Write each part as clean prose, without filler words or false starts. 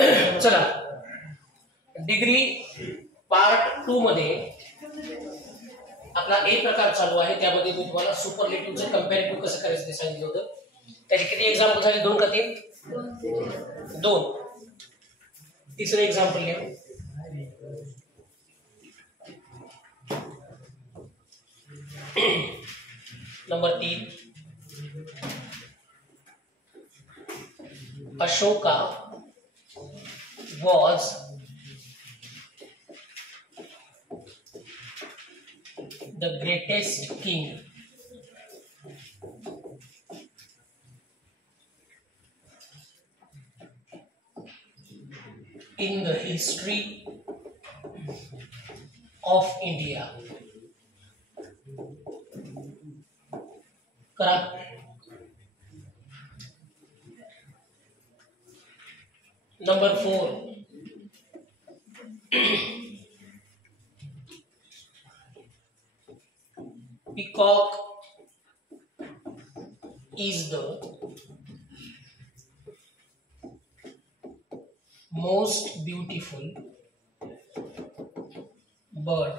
चला degree part 2 मध्ये आपला ए प्रकार चालू आहे. त्यामध्ये मी तुम्हाला सुपरलेटिव्हचं कंपॅरेटिव्ह कसं करायचं ते सांगितलं होतं. त्याचे किती एक्झाम्पल झाले? 2 का 3? 2. तिसरं एक्झाम्पल लिहा. Number 3. Ashoka was the greatest king in the history of India. Correct. Number 4. Peacock is the most beautiful bird.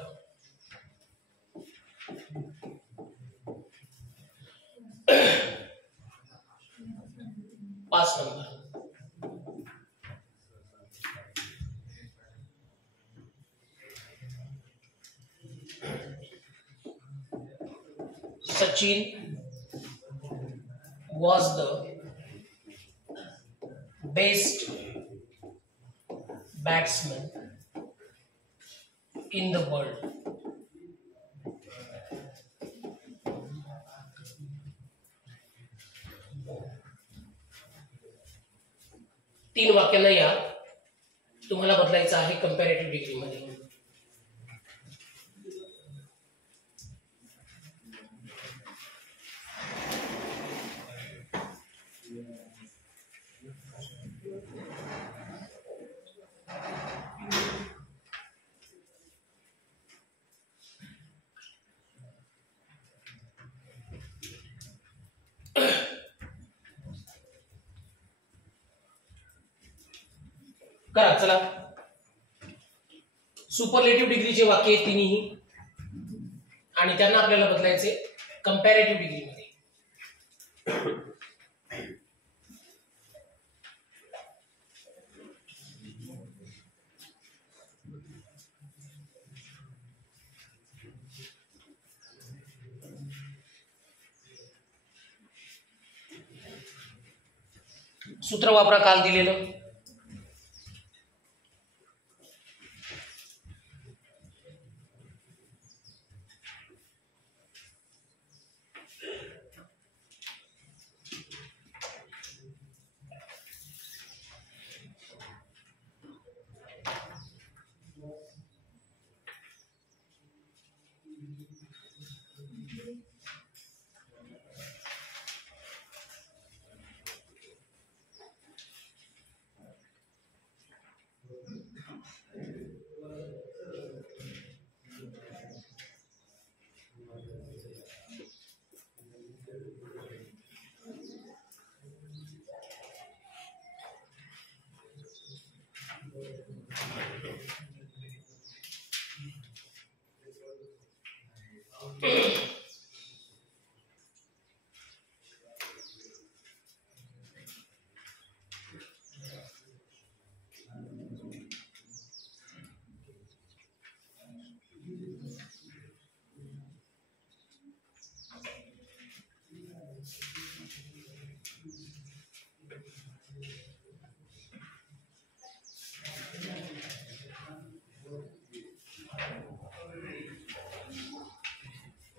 Pass number. Sachin was the best batsman in the world. तीन वाक्यांना या तुम्हाला बदलायचं आहे comparative degree मध्ये. करा चला. Superlative डिग्रीचे वाक्य तिन्ही आणि त्यांना आपल्याला बदलायचे कंपॅरेटिव्ह डिग्री मध्ये. सूत्र वापरा काल दिलेलं.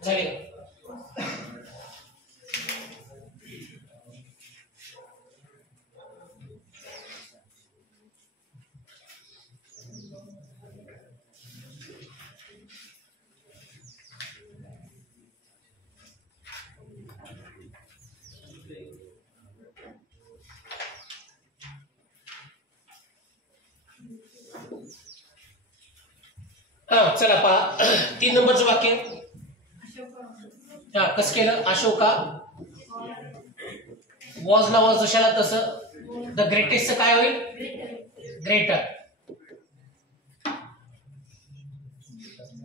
झाले. चला पहा 3 नंबरचं वाक्य. कसं केलं? अशोका वॉजला वॉज जशाला तसं द ग्रेटेस्ट काय होईल? Greater,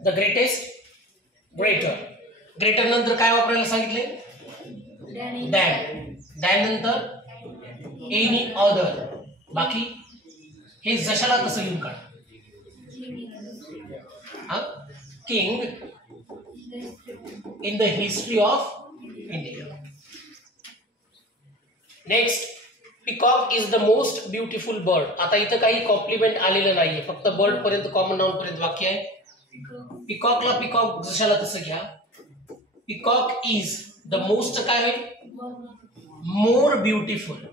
the greatest, greater. Greater नंतर काय वापरायला सांगितले? दॅन. दॅन नंतर एनी अदर. बाकी हे जशाला तसं लिहून काढ. King in the history of India. Next, peacock is the most beautiful bird. आता इथं काही कॉम्प्लिमेंट आलेलं नाहीये, फक्त बर्ड पर्यंत कॉमन नाउन पर्यंत वाक्य आहे. पिकॉकला पिकॉक जशाला तसं घ्या. पिकॉक इज द मोस्ट काय होईल? More beautiful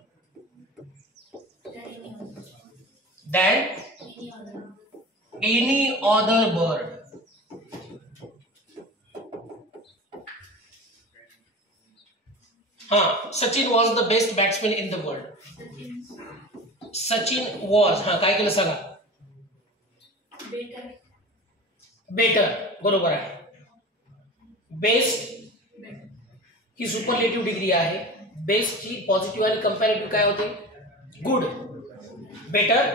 than any other bird. Sachin was the best batsman in the world. Sachin was, काय केलं सांगा? बेटर, बरोबर आहे. बेस्ट ही सुपरलेटिव्ह डिग्री आहे. बेस्ट ही पॉझिटिव्ह आणि कंपॅरेटिव्ह काय होते? Good. Better,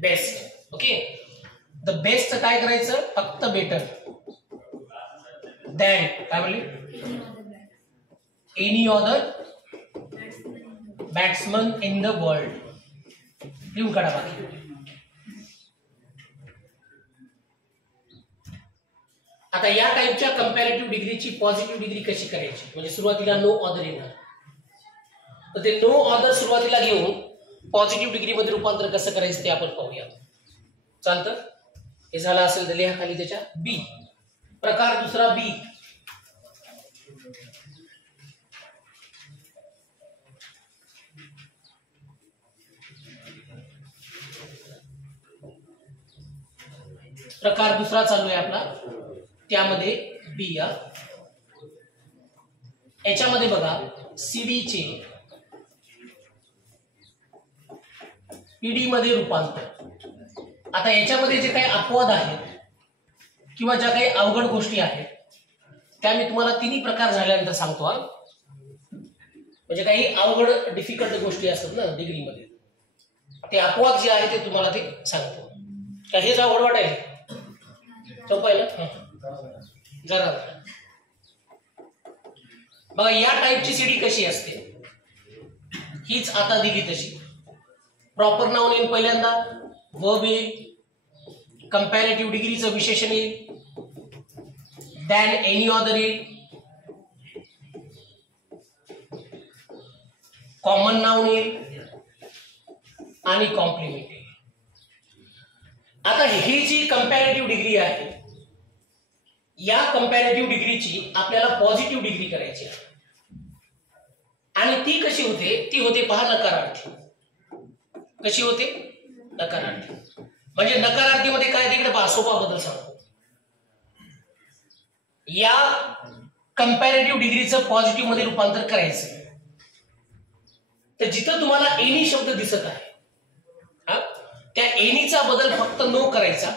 best. Okay, the best काय करायचं? फक्त बेटर. दॅन काय म्हणले? Any other batsman in the world. लिहून काढा बाकी. आता या टाइपच्या कंपॅरेटिव्ह डिग्रीची पॉझिटिव्ह डिग्री कशी करायची? म्हणजे सुरुवातीला नो ऑदर येणार, तर ते नो ऑदर सुरुवातीला घेऊन पॉझिटिव्ह डिग्री मध्ये रूपांतर कसं करायचं ते आपण पाहूया. चालतं? हे झालं असेल तर लिहा खाली त्याच्या बी. प्रकार दुसरा बी. प्रकार दुसरा चालू आहे आपला, त्यामध्ये बी. याच्यामध्ये बघा सीडी चे पीडी मध्ये रूपांतर. आता याच्यामध्ये जे काही अपवाद आहेत किंवा ज्या काही अवघड गोष्टी आहेत त्या मी तुम्हाला तिन्ही प्रकार झाल्यानंतर सांगतो. म्हणजे काही अवघड डिफिकल्ट गोष्टी असतात ना डिग्रीमध्ये, ते अपवाद जे आहे ते तुम्हाला ते सांगतो. का हेच अवघड वाटायला सोपं आहे ना? जरा बघा या टाइपची सीडी कशी असते, हीच आता दिली तशी. प्रॉपर नाउन येईल पहिल्यांदा, वर्ब येईल, कंपॅरेटिव्ह डिग्रीचं विशेषण येईल, दॅन एनी अदर येईल, कॉमन नाउन येईल आणि कॉम्प्लिमेंट येईल. आता ही जी कंपॅरेटिव्ह डिग्री आहे या कंपॅरेटिव्ह डिग्रीची आपल्याला पॉझिटिव्ह डिग्री करायची आहे. आणि ती कशी होते? ती होते पहा नकारार्थी. कशी होते? नकारार्थी. म्हणजे नकारार्थीमध्ये काय तिकडे पहा, सोपा बदल सांगतो. या कंपॅरेटिव्ह डिग्रीचं पॉझिटिव्ह मध्ये रूपांतर करायचं तर जिथं तुम्हाला एनी शब्द दिसत आहे त्या एनीचा बदल फक्त नो करायचा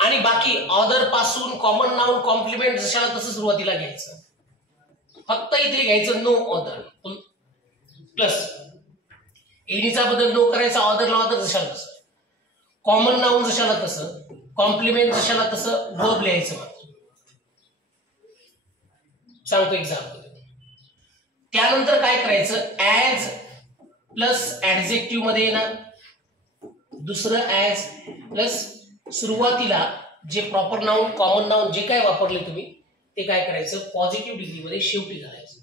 आणि बाकी ऑदर पासून कॉमन नाउन कॉम्प्लिमेंट जशाला तसं सुरुवातीला घ्यायचं. फक्त इथे घ्यायचं नो ऑदर प्लस एनीचा बदल नो करायचा, ऑदरला ऑदर जशाला तसं, कॉमन नाउन जशाला तसं, कॉम्प्लिमेंट जशाला तसं, वर्ब लिहायचं. सांगतो एक्झाम्पल. त्यानंतर काय करायचं? ऍज प्लस ऍडजेक्टिव्ह मध्ये येणार, दुसरं ऍज प्लस सुरुवातीला जे प्रॉपर नाउन कॉमन नाउन जे काय वापरले तुम्ही ते काय करायचं? पॉझिटिव्ह डिग्री मध्ये शेवटी घालायचं.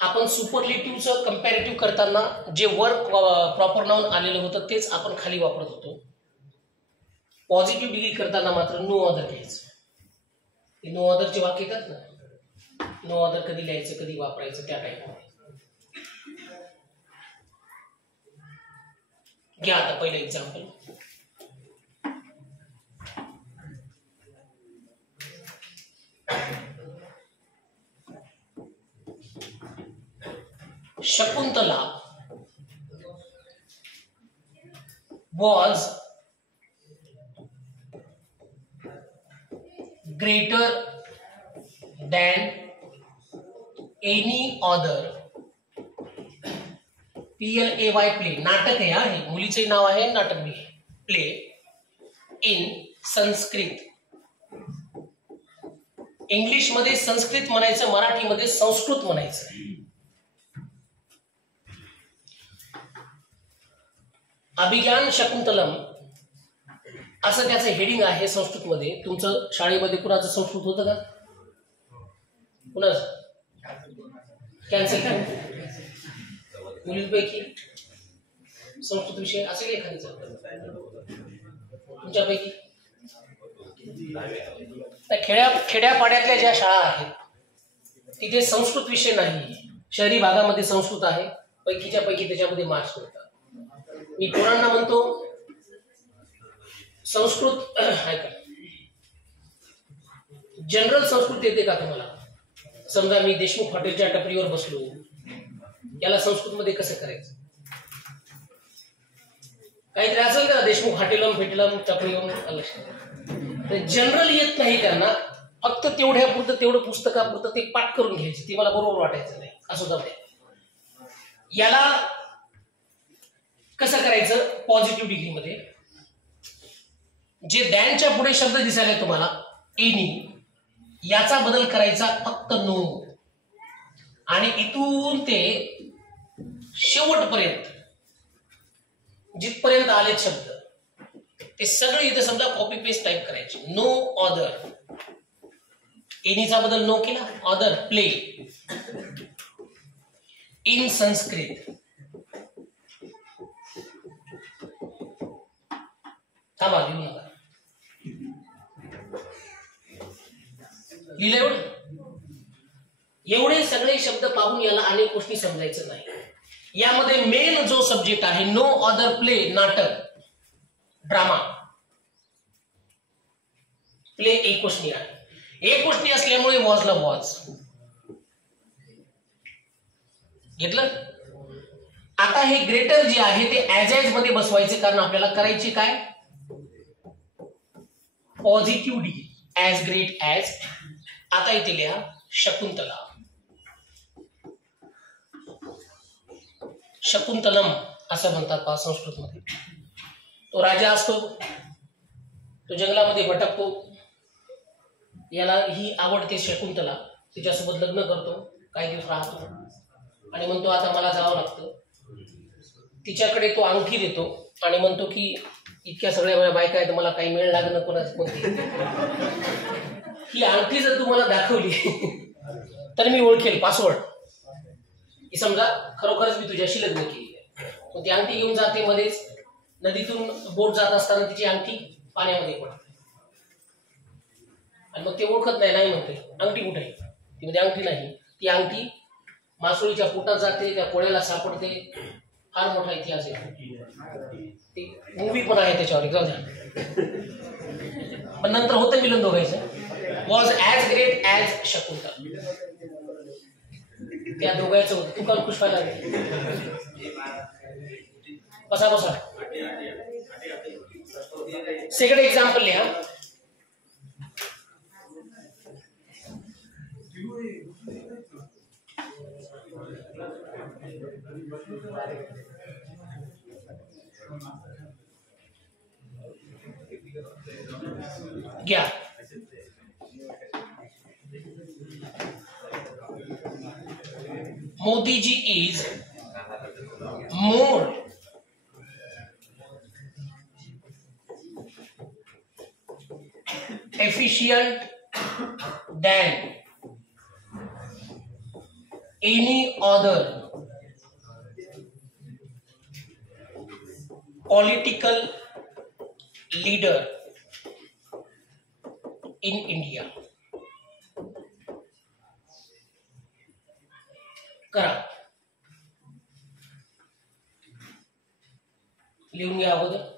आपण सुपरलेटिव्हचं कंपॅरेटिव्ह करताना जे वर प्रॉपर नाउन आलेलं होतं तेच आपण खाली वापरत होतो. पॉझिटिव्ह डिग्री करताना मात्र नो ऑदर घ्यायचं. ते नो ऑदरचे वाक्य येतात ना, नो ऑदर कधी लिहायचं कधी वापरायचं त्या टाईपमध्ये. घ्या आता पहिलं example. Shakuntala was greater than any other PLAY play, नाटक आहे हा, हे मुलीचे नाव आहे, नाटक बी प्ले इन संस्कृत. इंग्लिश मध्ये संस्कृत म्हणायचं, मराठीमध्ये संस्कृत म्हणायचं. अभिज्ञान शकुंतलम असं त्याचं हेडिंग आहे संस्कृत मध्ये. तुमचं शाळेमध्ये कुणाचं संस्कृत होतं का? कुणाचं कॅन्सल का? मुलींपैकी संस्कृत विषय असेल एखादीचा तुमच्यापैकी? खेड्यापाड्यातल्या ज्या शाळा आहेत तिथे संस्कृत विषय नाही. शहरी भागामध्ये संस्कृत आहे, पैकीच्या पैकी त्याच्यामध्ये मार्क्स मिळतात. मी पोरांना म्हणतो संस्कृत ऐका, जनरल संस्कृत येते का तुम्हाला? समजा मी देशमुख हॉटेलच्या टपरीवर बसलो, याला संस्कृत मध्ये कसं करायचं? काहीतरी असेल का देशमुख हॉटेलम फेटलम टपरीवर? जनरल येत नाही त्यांना, फक्त तेवढ्या पुरतं, तेवढं पुस्तकापुरतं ते पाठ करून घ्यायचे. ते मला बरोबर वाटायचं नाही, असं जाऊ द्या. याला कसं करायचं? पॉझिटिव्ह डिग्री मध्ये जे दॅनच्या पुढे शब्द दिसायला तुम्हाला एनी, याचा बदल करायचा फक्त नो, आणि इथून ते शेवटपर्यंत जिथपर्यंत आले शब्द ते सगळे इथे समजा कॉपी पेस्ट टाईप करायचे. नो ऑदर, एनीचा बदल नो केला, ऑदर प्ले इन संस्कृत. थांबा, लिहू नका. लिहिलं एवढे सगळे शब्द पाहून याला अनेक गोष्टी समजायचं नाही. यामध्ये मेन जो सब्जेक्ट आहे नो ऑदर प्ले, नाटक ड्रामा. प्ले एक गोष्टी आहे, एक गोष्टी असल्यामुळे वॉजला वॉज घेतलं. आता हे ग्रेटर जे आहे ते ऍज मध्ये बसवायचे, कारण आपल्याला करायचे काय? Positive degree, as great as. आता इथे लिहा शकुंतला. शकुंतलम असं म्हणतात पहा संस्कृत मध्ये. तो राजा असतो, तो जंगलामध्ये भटकतो, याला ही आवडते शकुंतला, तिच्यासोबत लग्न करतो, काही दिवस राहतो आणि म्हणतो आता मला जावं लागतं. तिच्याकडे तो अंगठी देतो आणि म्हणतो की इतक्या सगळ्या माझ्या बायका आहेत, मला काही मेळ लागणं कोणाचं कोणती, ही अंगठी जर तुम्हाला दाखवली तर मी ओळखेल पासवर्ड, की समजा खरोखरच मी तुझ्याशी लग्न केली आहे. मग ती अंगठी घेऊन जाते, मध्येच नदीतून बोट जात असताना तिची अंगठी पाण्यामध्ये पडते आणि मग ते ओळखत नाही, नाही म्हणते अंगठी कुठे आहे, ती मध्ये अंगठी नाही. ती अंगठी मासोळीच्या पोटात जाते, त्या कोळ्याला सापडते. फार मोठा इतिहास आहे, ती मूवी पण आहे त्याच्यावर, जाऊ द्या. पण नंतर होतं मिलन दोघांचं. Was as great as Shakuntala, त्या दोघांचं होतं. तू काल खुश व्हायला बसा बसा. सेकंड एक्झाम्पल लिहा. घ्या. Modi ji is more efficient than any other political leader in India. करा, लिहून घ्या अगोदर.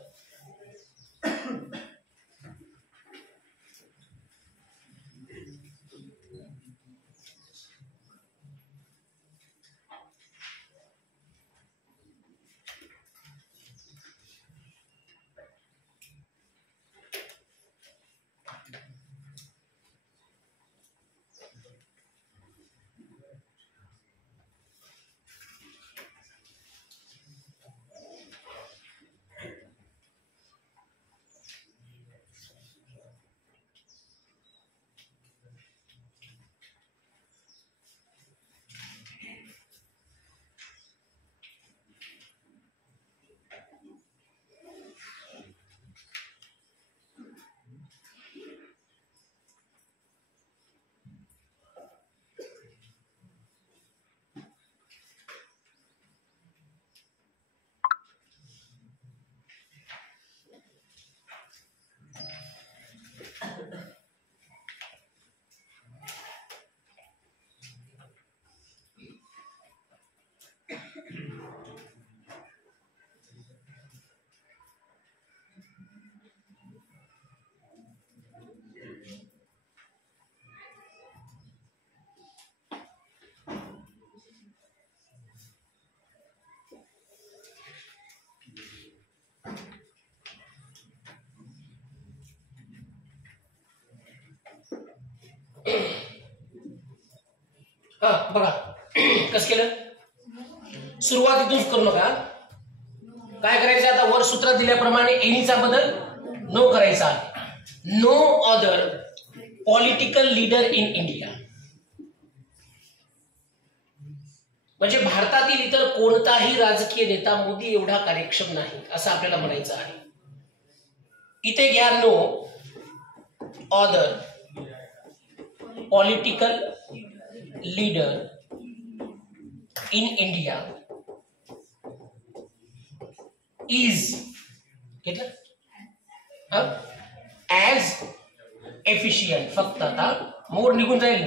बघा कसं केलं, सुरुवातीतूनच करू नका. काय करायचं आता, वर सूत्रात दिल्याप्रमाणे एनीचा बदल नो करायचा आहे. No other political leader in India, म्हणजे भारतातील इतर कोणताही राजकीय नेता मोदी एवढा कार्यक्षम नाही असं आपल्याला म्हणायचं आहे. इथे घ्या no other political leader in India is as efficient, फक्त आता मोर निघून जाईल,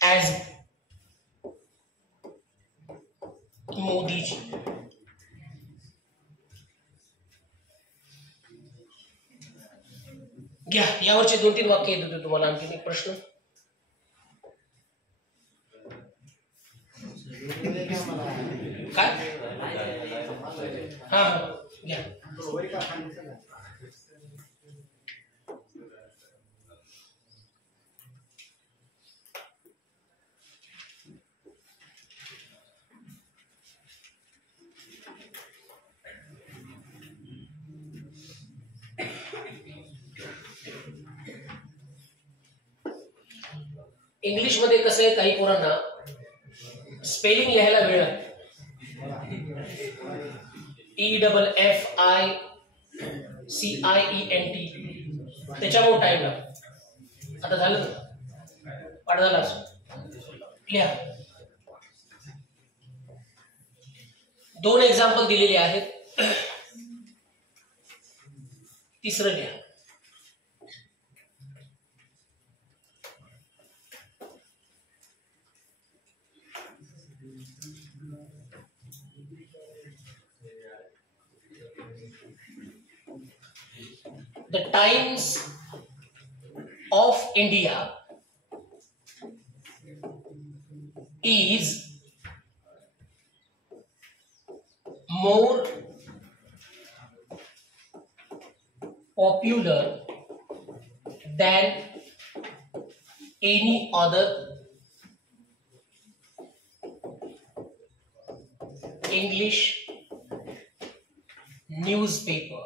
ॲज मोदीजी. घ्या यावरचे 2-3 वाक्य येत होते तुम्हाला. आणखी एक प्रश्न, काय? हा घ्या. इंग्लिश मध्ये कसं आहे, काही पोरांना स्पेलिंग लिहायला वेळ लागतो. EFFICIENT त्याच्यामुळे टाइम लागतो. आता झालं ना, पाठ झाला लिहा. 2 एक्झाम्पल दिलेले आहेत, तिसरं लिहा. The Times of India is more popular than any other English newspaper.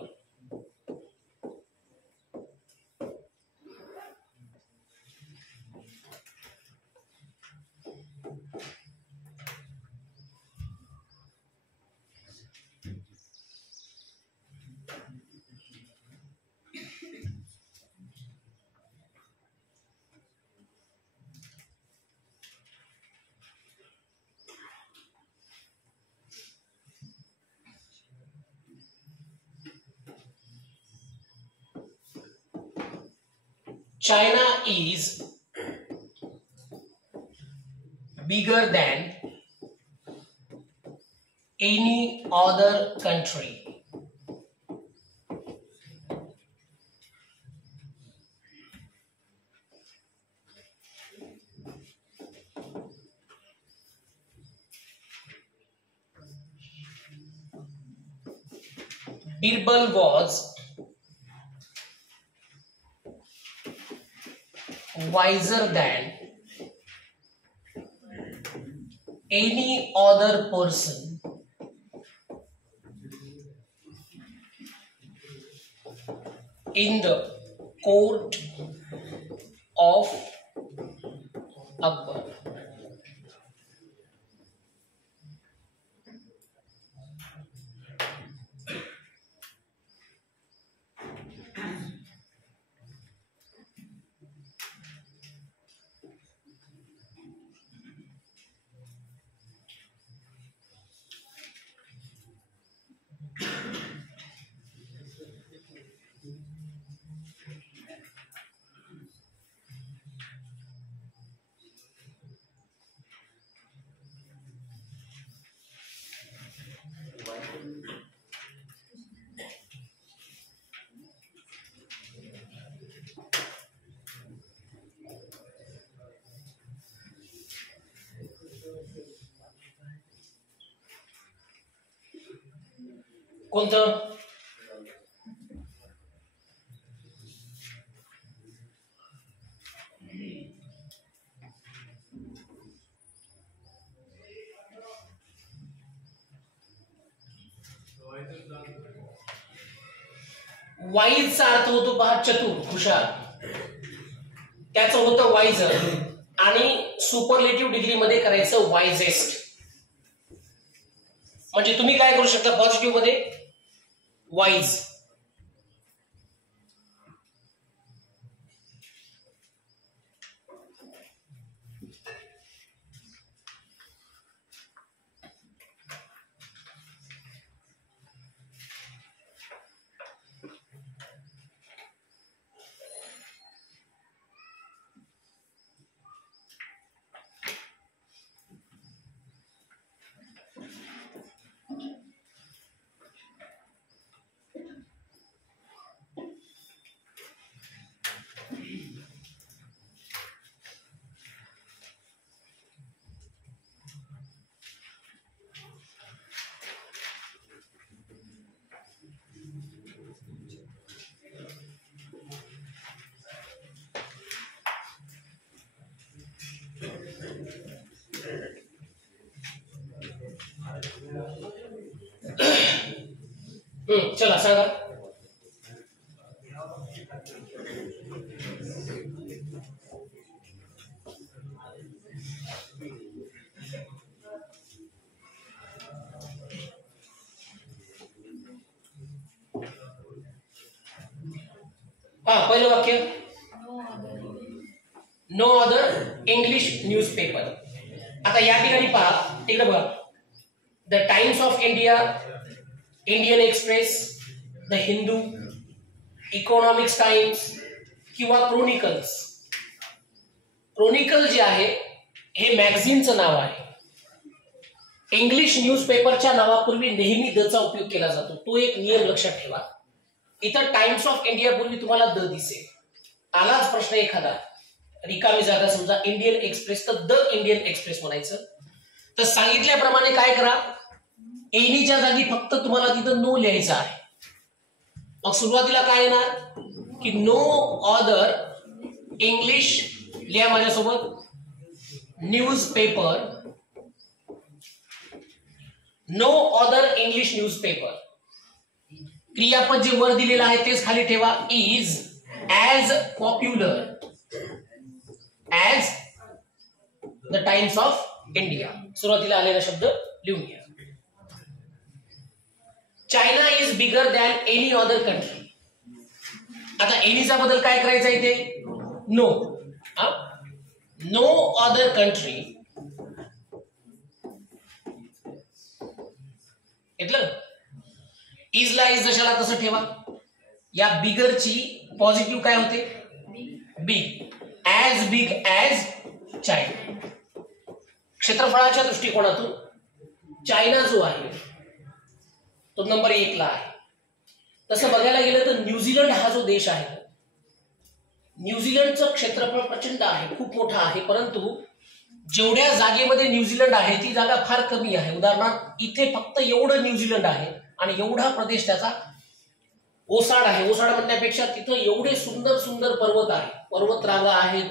China is bigger than any other country. Birbal was wiser than any other person in the court of Akbar. कोणतं? वाईजचा अर्थ होतो पहा चतुर, हुशार, त्याचं होतं वायझर, आणि superlative degree मध्ये करायचं वायझेस्ट. म्हणजे तुम्ही काय करू शकता पॉझिटिव्ह मध्ये वाईज. चला सांगा. हा पहिलं वाक्य, नो अदर इंग्लिश न्यूजपेपर. आता या ठिकाणी पहा, तिकडे बघा, the Times of India, Indian express, the Hindu, economics times किंवा क्रोनिकल्स. क्रोनिकल जे आहे हे मॅगझिनचं नाव आहे. इंग्लिश न्यूजपेपरच्या नावापूर्वी नेहमी द चा उपयोग केला जातो. तो एक नियम लक्षात ठेवा. इथं टाइम्स ऑफ इंडिया पूर्वी तुम्हाला द दिसेल. आलाच प्रश्न एखादा, रिकामी जागा समजा इंडियन एक्सप्रेस, तर द इंडियन एक्सप्रेस म्हणायचं. तर सांगितल्याप्रमाणे काय करा, एनीच्या जागी फक्त तुम्हाला तिथं नो लिहायचं आहे. मग सुरुवातीला काय येणार की नो अदर इंग्लिश, लिहा माझ्यासोबत, newspaper, no other English newspaper. क्रियापद जे वर दिलेलं आहे तेच खाली ठेवा. Is as popular as the Times of India. सुरुवातीला आलेला शब्द लिहून घ्या. China is bigger than any other country. आता एनीचा बदल काय करायचा इथे, नो. नो अदर कंट्री, घेतलं. इजला इज जशाला तसं ठेवा. या बिगरची पॉझिटिव्ह काय होते, big. As big as China. क्षेत्रफळाच्या दृष्टिकोनातून चायना जो आहे तो नंबर 1 ला आहे. तसं बघायला गेलं तर न्यूझीलंड हा जो देश आहे, न्यूझीलंडचं क्षेत्रफळ प्रचंड आहे, खूप मोठं आहे. परंतु जेवढ्या जागेमध्ये न्यूझीलंड आहे ती जागा फार कमी आहे. उदाहरणार्थ इथे फक्त एवढं न्यूझीलंड आहे आणि एवढा प्रदेश त्याचा ओसाड आहे. ओसाड म्हणण्यापेक्षा तिथं एवढे सुंदर सुंदर पर्वत आहे, पर्वतरांगा आहेत,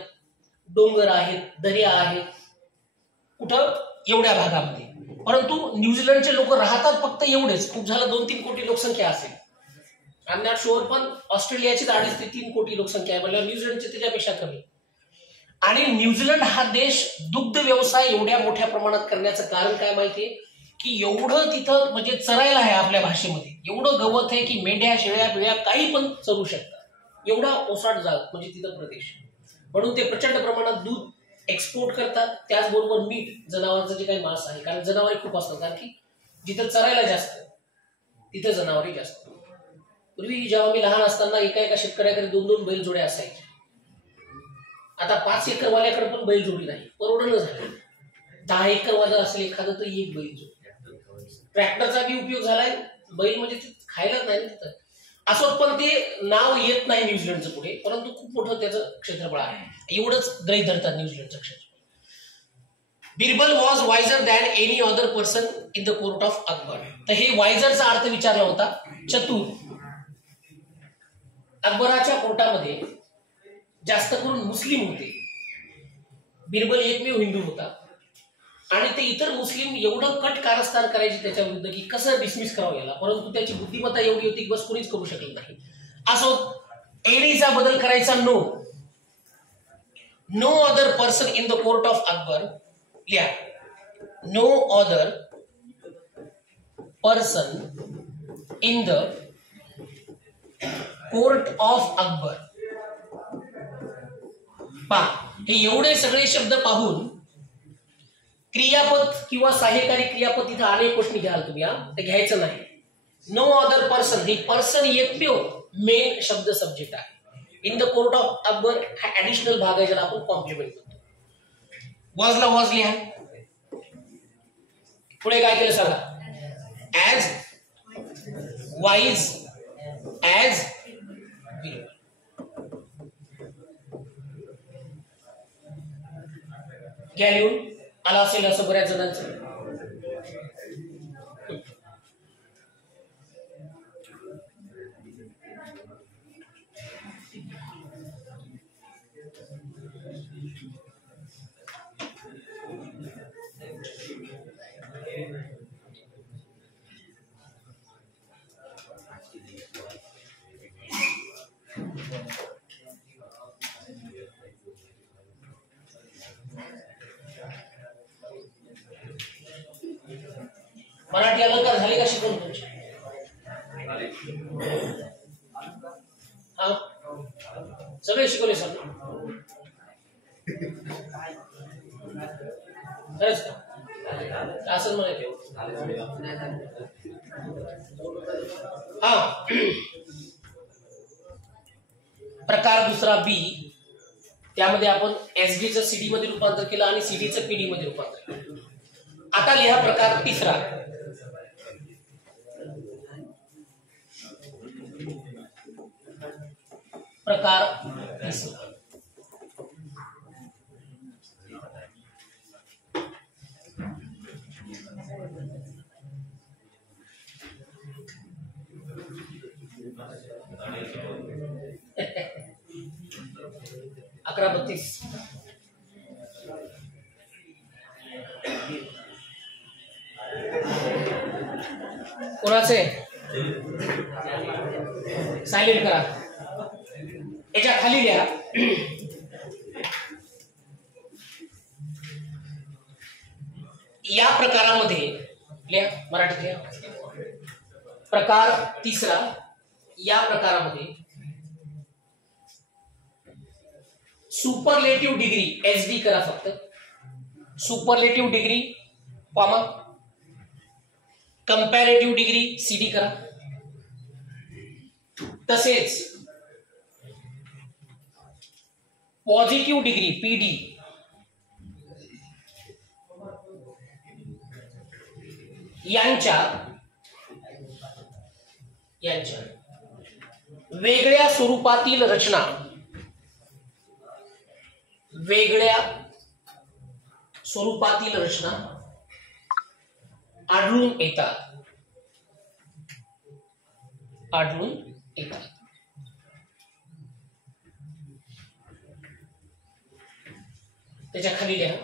डोंगर आहेत, दर्या आहेत, कुठं एवढ्या भागामध्ये. परंतु न्यूझीलंडचे लोक राहतात फक्त एवढेच. खूप झालं 2-3 कोटी लोकसंख्या असेल. आय एम नॉट शुअर, पण ऑस्ट्रेलियाची 2.5 ते 3 कोटी लोकसंख्या आहे, म्हणजे न्यूझीलंडची त्याच्यापेक्षा कमी. आणि न्यूझीलंड हा देश दुग्ध व्यवसाय एवढ्या मोठ्या प्रमाणात करण्याचं कारण काय माहितीये, की एवढं तिथं म्हणजे चरायला आहे. आपल्या भाषेमध्ये एवढं गवत आहे की मेंढ्या, शेळ्या, बिळ्या काही पण चरू शकतात. एवढा ओसाड जाग म्हणजे तिथं प्रदेश. म्हणून ते प्रचंड प्रमाणात दूध एक्सपोर्ट करतात. त्याचबरोबर मीठ, जनावरांचं जे काही मांस आहे, कारण जनावरे खूप असतात. कारण की जिथं चरायला जास्त तिथं जनावरे जास्त. पूर्वी जेव्हा मी लहान असताना एका शेतकऱ्याकडे 2-2 बैलजोड्या असायच्या. आता 5 एकर वाल्याकडे पण बैलजोडी नाही, परवडणं झालं. 10 एकर वाला असेल एखादं तर एक बैलजोडी. ट्रॅक्टरचा बी उपयोग झालाय, बैल म्हणजे ते खायलाच नाही तिथं असं. पण ते नाव येत नाही न्यूझीलंडचं पुढे, परंतु खूप मोठं त्याचं क्षेत्रफळ आहे. एवढंच गृहीत धरतात न्यूझीलंडचं क्षेत्रफळ. Birbal was wiser than any other person in the court of Akbar. तर हे वायझरचा अर्थ विचारला होता, चतुर. अकबराच्या कोर्टामध्ये जास्त करून मुस्लिम होते. बिरबल एकमेव हिंदू होता. आणि ते इतर मुस्लिम एवढं कट कारस्थान करायचे त्याच्या विरुद्ध की कसं डिसमिस करावं याला, परंतु त्याची बुद्धिमत्ता एवढी होती की बस कोणीच करू शकत नाही. असो, एडीचा बदल करायचा no other person in the court of Akbar. लिहा, no other person in the court of Akbar. पहा, हे एवढे सगळे शब्द पाहून क्रियापद किंवा सहाय्यकारी क्रियापद इथं अनेक गोष्टी घ्याल तुम्ही, ते घ्यायचं नाही. नो अदर पर्सन, हे पर्सन एकमेव मेन शब्द सब्जेक्ट आहे. In the court of Akbar हा ऍडिशनल भाग आहे ज्याला आपण कॉम्प्लिमेंट करतो. वॉजला वॉज लिहा. पुढे काय केलं सांगा. ऍज, वाईज, ऍज, घ्या लिहून. आला असेल असं बऱ्याच जणांचं. मराठी अलंकार झाले का शिकवून तुमचे? हा, सगळे शिकवले सर. खरंच का? असं म्हणायचं. हा, प्रकार दुसरा बी, त्यामध्ये आपण एसडीचं सीडी मध्ये रूपांतर केलं आणि सीडीचं पीडी मध्ये रूपांतर केलं. आता लिहा प्रकार तिसरा. प्रकार तिसरा. अकरा 32 कोणाचे सायलेंट करा. याच्या खाली लिहा या प्रकारामध्ये, लिहा मराठीत लिहा. प्रकार तिसरा, या प्रकारामध्ये सुपरलेटिव्ह डिग्री एसडी करा फक्त. Superlative degree comma comparative degree CD करा. तसेच पॉझिटिव्ह डिग्री पीडी यांच्या वेगळ्या स्वरूपातील रचना, वेगळ्या स्वरूपातील रचना आढळून येतात. त्याच्या खाली लिहा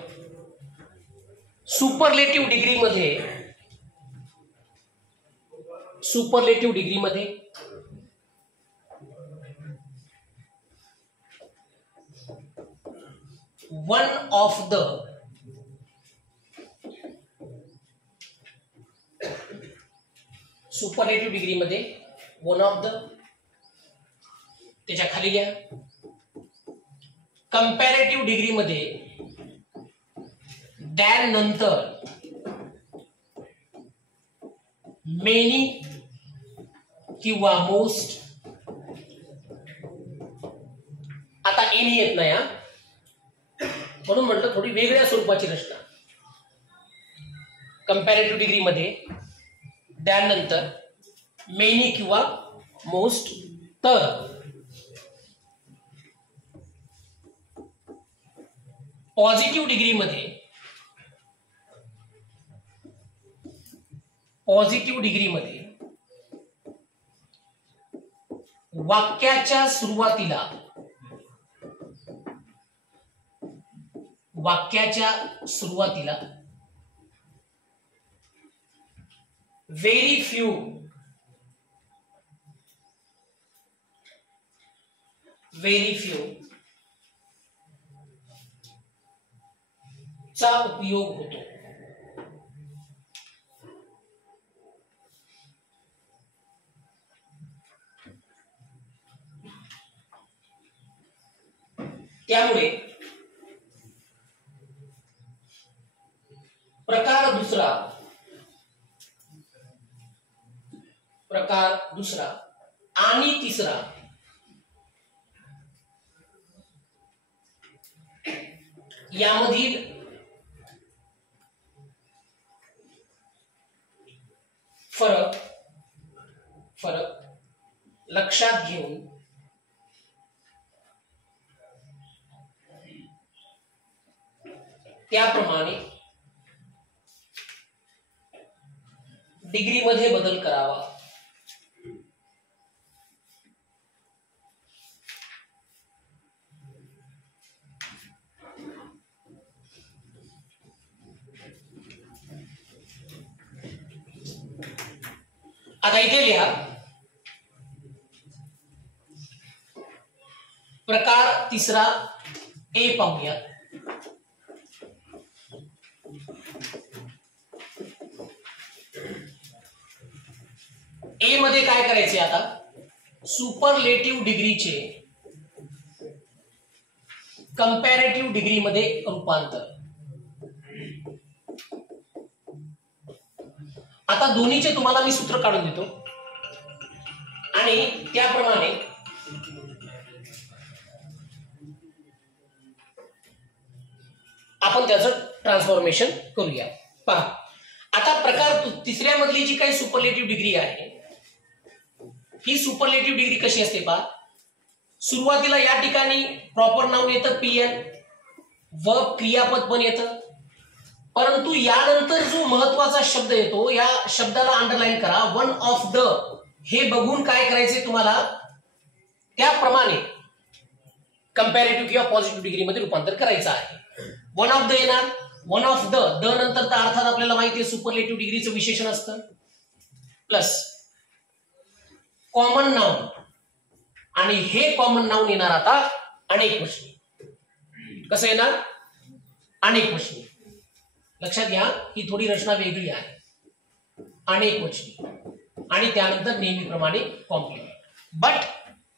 सुपरलेटिव्ह डिग्री मध्ये one of the superlative degree मध्ये वन ऑफ द, त्याच्या खाली घ्या कंपॅरेटिव्ह डिग्री मध्ये दॅन नंतर मेनी किंवा मोस्ट. आता एनी येत नाही म्हणून म्हटलं थोडी वेगळ्या स्वरूपाची रचना. कंपॅरेटिव्ह डिग्री मध्ये दॅन नंतर मेनी किंवा मोस्ट. तर पॉझिटिव्ह डिग्री मध्ये वाक्याच्या सुरुवातीला व्हेरी फ्यू, व्हेरी फ्यू चा उपयोग होतो. त्यामुळे प्रकार दुसरा आणि तिसरा यामधील फरक लक्षात घेऊन त्याप्रमाणे डिग्री मध्ये बदल करावा. आता इथे लिहा प्रकार तिसरा ए पाहूया. ए मध्ये काय करायचे आता, सुपरलेटिव्ह डिग्रीचे कंपॅरेटिव्ह डिग्री मध्ये रूपांतर. आता दोन्हीचे तुम्हाला मी सूत्र काढून देतो आणि त्याप्रमाणे आपण त्याचं ट्रान्सफॉर्मेशन करूया. पहा आता प्रकार तिसऱ्या मधली जी काही सुपरलेटिव्ह डिग्री आहे, ही सुपरलेटिव्ह डिग्री कशी असते पहा. सुरुवातीला या ठिकाणी प्रॉपर नाउन येतं पीएन, वर्ब क्रियापद पण येतं, परंतु यानंतर जो महत्वाचा शब्द येतो या शब्दाला अंडरलाईन करा. वन ऑफ द हे बघून काय करायचे तुम्हाला, त्याप्रमाणे कंपॅरेटिव्ह किंवा पॉझिटिव्ह डिग्री मध्ये रूपांतर करायचं आहे. वन ऑफ द येणार, वन ऑफ द नंतर तर अर्थात आपल्याला माहिती आहे सुपरलेटिव्ह डिग्रीचं विशेषण असतं, प्लस कॉमन नाउन आणि हे कॉमन नाउन येणार आता अनेक वचनी. कसं येणार, अनेक वचनी. लक्षात घ्या ही थोडी रचना वेगळी आहे. अनेक वचनी आणि त्यानंतर नेहमीप्रमाणे complement. But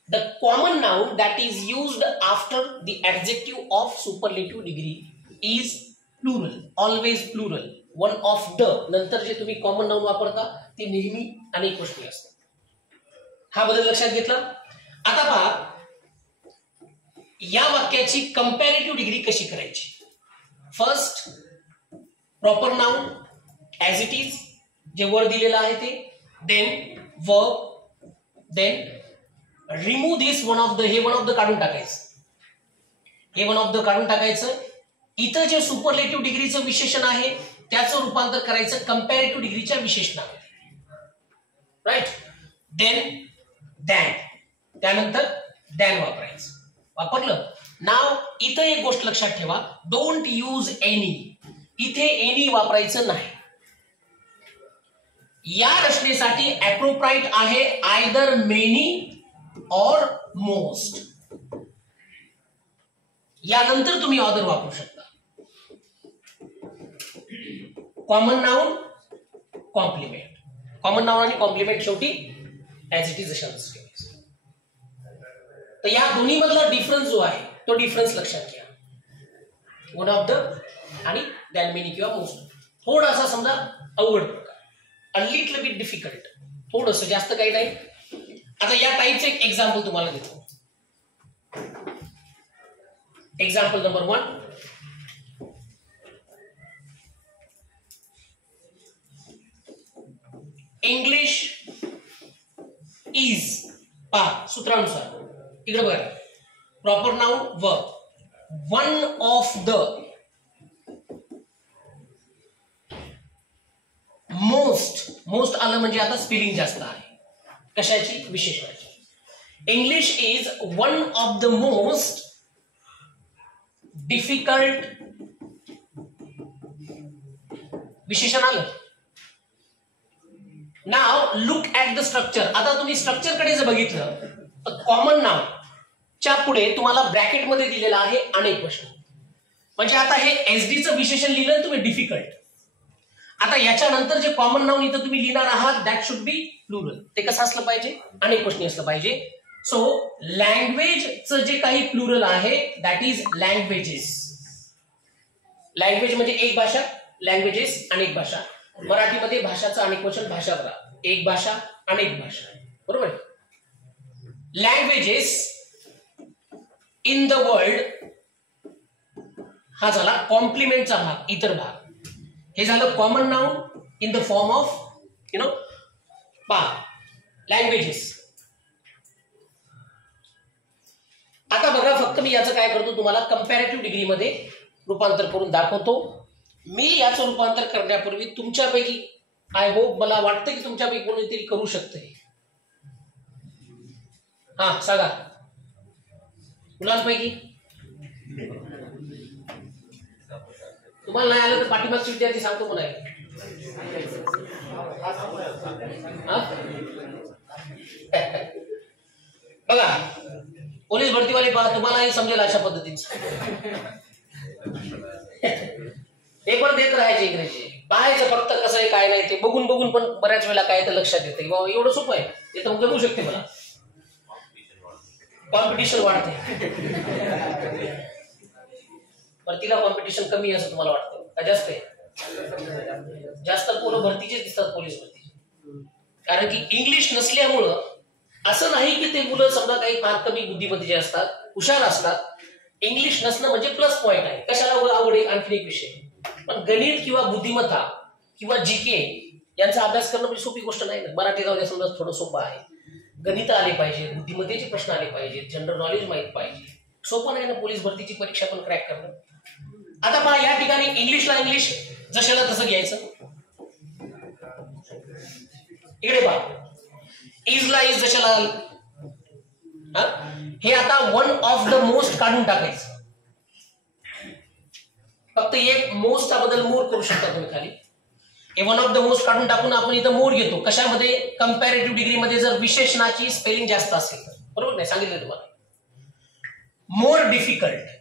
the common noun that is used after the adjective of superlative degree is plural, always plural. One of the नंतर जे तुम्ही कॉमन नाउन वापरता ते नेहमी अनेक वचनी असतात. हा बदल लक्षात घेतला. आता पहा या वाक्याची कंपॅरेटिव्ह डिग्री कशी करायची. First proper noun as it is जे वर दिलेलं आहे ते, then verb, then remove this one of the. हे वन ऑफ द काढून टाकायचं, हे वन ऑफ द काढून टाकायचं. इथं जे सुपरलेटिव्ह डिग्रीचं विशेषण आहे त्याचं रूपांतर करायचं कंपॅरेटिव्ह डिग्रीच्या विशेषणामध्ये. राईट. देन दॅन, त्यानंतर दॅन वापरायचं. वापरलं. नाव इथं एक गोष्ट लक्षात ठेवा, डोंट यूज एनी. इथे एनी वापरायचं नाही. या रचनेसाठी अप्रोप्राइट आहे आयदर मेनी और मोस्ट. यानंतर तुम्ही ऑदर वापरू शकता. Common noun, complement. Common noun आणि कॉम्प्लिमेंट शेवटी ऍज इट इज अशा ठेवायचं. तर या दोन्ही मधला डिफरन्स जो आहे तो डिफरन्स लक्षात घ्या. वन ऑफ द आणि दॅन मेनी किंवा मोस्ट. थोडासा समजा अवघड प्रकार, अ लिटल बिट डिफिकल्ट, थोडस, जास्त काही नाही. आता या टाईपचं एक एक्झाम्पल तुम्हाला देतो. Example number 1. English is. पहा सूत्रानुसार इकडे बघा, proper noun verb, one of the, most. Most आलं म्हणजे आता स्पेलिंग जास्त आहे. कशाची, विशेषणाची. English is one of the most difficult. विशेषण आलं. नाव लुक ऍट द स्ट्रक्चर. आता तुम्ही स्ट्रक्चर कडे जर बघितलं तर कॉमन नाव च्या पुढे तुम्हाला ब्रॅकेट मध्ये दिलेला आहे अनेक वचन. म्हणजे आता हे एसडी चं विशेषण लिहिलं तुम्ही डिफिकल्ट. आता याच्यानंतर जे कॉमन नाउन इथं तुम्ही लिहिणार आहात दॅट शुड बी प्लुरल. ते कसं असलं पाहिजे, अनेक वचनी असलं पाहिजे. सो लँग्वेजचं जे काही प्लुरल आहे दॅट इज लँग्वेजेस. लँग्वेज म्हणजे एक भाषा, लँग्वेजेस अनेक भाषा. मराठीमध्ये भाषाचं अनेक वचन भाषांतर, एक भाषा अनेक भाषा, बरोबर. लँग्वेजेस इन द वर्ल्ड हा झाला कॉम्प्लिमेंटचा भाग, इतर भाग. हे झालं common noun in the form of languages. आता बघा फक्त मी याचं काय करतो तुम्हाला कंपॅरेटिव्ह डिग्री मध्ये रूपांतर करून दाखवतो. मी याचं रूपांतर करण्यापूर्वी तुमच्यापैकी आय होप, मला वाटतं की तुमच्यापैकी कोणीतरी करू शकते. हा सांगा मुलांपैकी. तुम्हाला नाही आलं तर पाठीमागचे विद्यार्थी सांगतो मला. बघा पोलीस भरतीवाले तुम्हालाही समजेल अशा पद्धतीने पेपर देत राहायचे इंग्रजी. पाहायचं फक्त कसं आहे काय नाही ते बघून बघून पण बऱ्याच वेळेला काय तर लक्षात येतं बाबा एवढं सोपं आहे ते तर जमू शकते. मला कॉम्पिटिशन वाढते. भरतीला कॉम्पिटिशन कमी असं तुम्हाला वाटतं का जास्त आहे? जास्त पोरं भरतीचेच दिसतात पोलीस भरतीचे. कारण की इंग्लिश नसल्यामुळं असं नाही की ते मुलं समजा काही फार कमी बुद्धिमत्तेचे असतात, हुशार असतात. इंग्लिश नसणं म्हणजे प्लस पॉईंट आहे. कशाला आवड एक आणखी एक विषय. पण गणित किंवा बुद्धिमत्ता किंवा जीके यांचा अभ्यास करणं म्हणजे सोपी गोष्ट नाही ना. मराठी जाऊ द्या समजा थोडं सोपं आहे. गणित आले पाहिजे, बुद्धिमत्तेचे प्रश्न आले पाहिजे, जनरल नॉलेज माहित पाहिजे. सोपं नाही ना पोलीस भरतीची परीक्षा पण क्रॅक करणं. आता पहा या ठिकाणी इंग्लिशला इंग्लिश जशाला तसं घ्यायचं. इकडे पहा इजला इज जशाला. हे आता वन ऑफ द मोस्ट काढून टाकायचं. फक्त एक मोस्टचा बदल मोर करू शकता तुम्ही खाली. हे वन ऑफ द मोस्ट काढून टाकून आपण इथं मोर घेतो. कशामध्ये? कंपॅरेटिव्ह डिग्री मध्ये जर विशेषणाची स्पेलिंग जास्त असेल तर. बरोबर नाही सांगितलं तुम्हाला. मोर डिफिकल्ट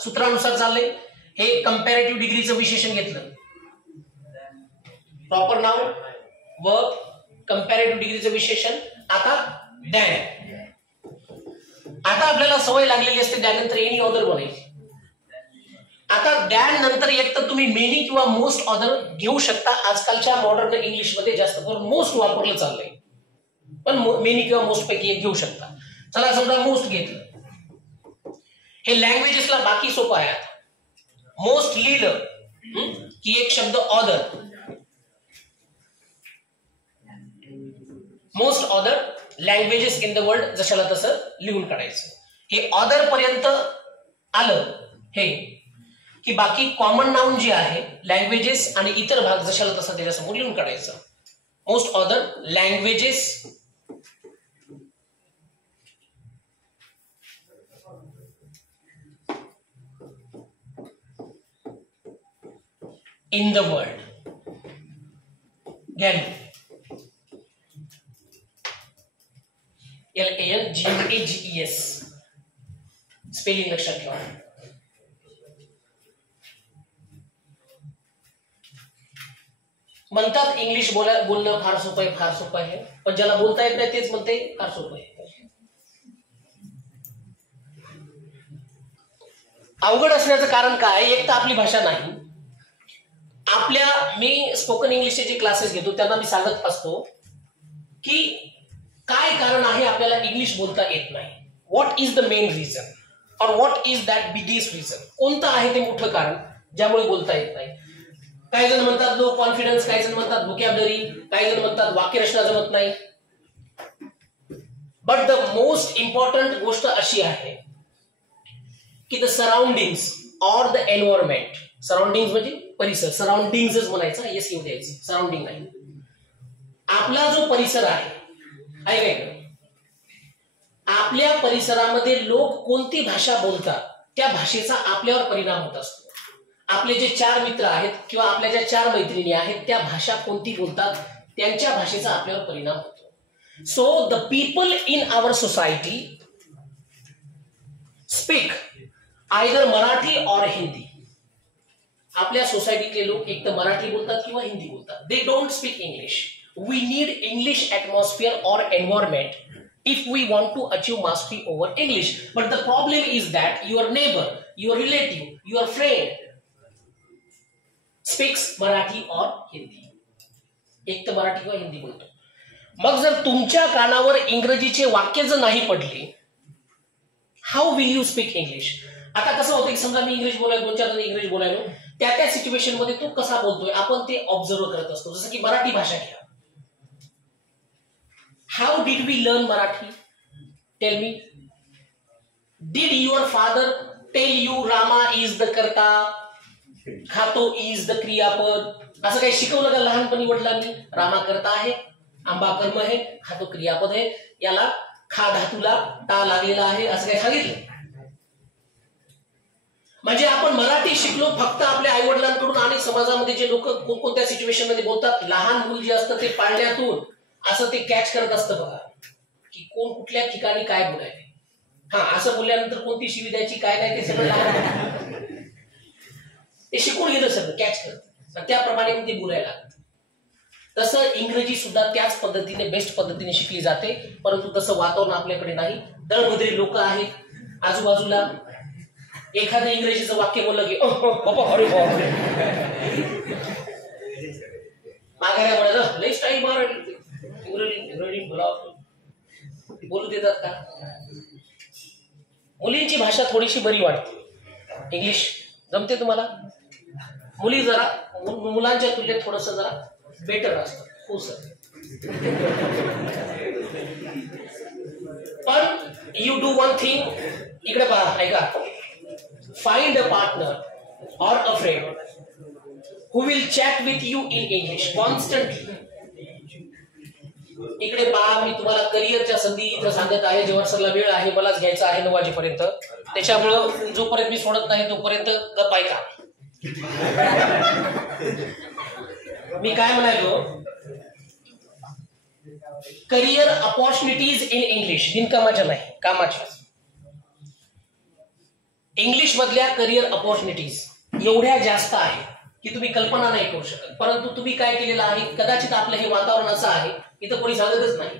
सूत्रानुसार चाललंय. हे कंपॅरेटिव्ह डिग्रीचं विशेषण घेतलं. प्रॉपर नाउन व कंपॅरेटिव्ह डिग्रीचं विशेषण. आता दॅन. आता आपल्याला सवय लागलेली असते त्यानंतर एनी ऑदर बनायची. आता दॅन नंतर एक तर तुम्ही मेनी किंवा मोस्ट ऑदर घेऊ शकता. आजकालच्या मॉडर्न इंग्लिश मध्ये जास्त करून मोस्ट वापरलं चाललंय, पण मेनी किंवा मोस्ट पैकी एक घेऊ शकता. चला समजा मोस्ट घेतलं. हे लँग्वेजेसला बाकी सोपं आहे. आता मोस्ट लिहिलं की एक शब्द other. Most other languages in the world जशाला तसं लिहून काढायचं. हे ऑदर पर्यंत आलं हे की बाकी कॉमन नाउन जे आहे लँग्वेजेस आणि इतर भाग जशाला तसं त्याच्यासमोर लिहून काढायचं. Most other languages in the world. LANGUAGES spelling लक्षात ठेवा. म्हणतात इंग्लिश बोलणं फार सोपं आहे, फार सोपं आहे. पण ज्याला बोलता येत नाही तेच म्हणते फार सोपं आहे. अवघड असण्याचं कारण काय? एक तर आपली भाषा नाही. मी स्पोकन इंग्लिशचे जे क्लासेस घेतो त्यांना मी सांगत असतो की काय कारण आहे आपल्याला इंग्लिश बोलता येत नाही. What is the main reason और what is that biggest reason. कोणतं आहे ते मोठं कारण ज्यामुळे बोलता येत नाही. काही जण म्हणतात लो कॉन्फिडन्स, काही जण म्हणतात व्होकॅब्युलरी, काही जण म्हणतात वाक्यरचना जमत नाही. बट द मोस्ट इम्पॉर्टंट गोष्ट अशी आहे की the surroundings or the environment. Surroundings म्हणजे परिसर. सराउंडिंग्सच म्हणायचं, येस येऊ द्यायचं, सराउंडिंग नाही. आपला जो परिसर आहे आपल्या परिसरामध्ये लोक कोणती भाषा बोलतात त्या भाषेचा आपल्यावर परिणाम होत असतो. आपले जे 4 मित्र आहेत किंवा आपल्या ज्या 4 मैत्रिणी आहेत त्या भाषा कोणती बोलतात, त्यांच्या भाषेचा आपल्यावर परिणाम होतो. So the people in our society speak either Marathi or Hindi. आपल्या सोसायटीतले लोक एक तर मराठी बोलतात किंवा हिंदी बोलतात. They don't speak English. We need English atmosphere और environment if we want to achieve mastery over English. But the problem is that your neighbor, your relative, your friend speaks Marathi or Hindi. एक तर मराठी किंवा हिंदी बोलतो. मग जर तुमच्या कानावर इंग्रजीचे वाक्य जर नाही पडले, how will you speak English? आता कसं होतं की समजा मी इंग्लिश बोलायलो, 2-4 जण इंग्लिश बोलायलो, त्या सिच्युएशन मध्ये तो कसा बोलतोय आपण ते ऑब्झर्व करत असतो. जसं की मराठी भाषा घ्या. How did we learn Marathi? Tell me. Did your father tell you Rama is the karta, खातो is the क्रियापद? असं काही शिकवलं का लहानपणी वडिलांनी? रामा करता आहे, आंबा कर्म आहे, खातो क्रियापद आहे, याला खा धातूला टा लागलेला आहे, असं काही सांगितलं? म्हणजे आपण मराठी शिकलो फक्त आपल्या आई वडिलांकडून आणि समाजामध्ये जे लोक कोणत्या सिच्युएशन मध्ये बोलतात, लहान मुल जे असतं ते पाळण्यातून असं ते कॅच करत असतं बघा की कोण कुठल्या ठिकाणी काय बोलायचे. हा असं बोलल्यानंतर कोणती शिवी द्यायची काय नाही ते सगळं ते शिकून घेतं, सगळं कॅच करत, त्याप्रमाणे ते बोलायला लागतं. तसं इंग्रजी सुद्धा त्याच पद्धतीने बेस्ट पद्धतीने शिकली जाते, परंतु तसं वातावरण आपल्याकडे नाही. दळभद्री लोक आहेत आजूबाजूला, एखादं इंग्रजीचं वाक्य बोललं की बाबा अरे माघाऱ्या म्हणायचं लई स्टाईल मार बोलू देतात का? मुलींची भाषा थोडीशी बरी वाटते. इंग्लिश जमते तुम्हाला? मुली जरा मुलांच्या तुलनेत थोडस जरा बेटर असतं. हो सर. पण यू डू वन थिंग, इकडे पहा, ऐका. फाइंड अ पार्टनर और अ friend who will chat with you in English constantly. इकडे पहा, मी तुम्हाला करिअरच्या संधी इथं सांगत आहे. जेव्हा सरला वेळ आहे, मलाच घ्यायचा आहे 9 वाजेपर्यंत, त्याच्यामुळं जोपर्यंत मी सोडत नाही तोपर्यंत गप्प ऐका. मी काय म्हणालो, करिअर अपॉर्च्युनिटीज इन इंग्लिश, बिनकामाच्या नाही, कामाच्या. इंग्लिश मधल्या करिअर अपॉर्च्युनिटीज एवढ्या जास्त आहे की तुम्ही कल्पना नाही करू शकत. परंतु तुम्ही काय केलेलं आहे, कदाचित आपलं हे वातावरण असं आहे, इथं कोणी सांगतच नाही.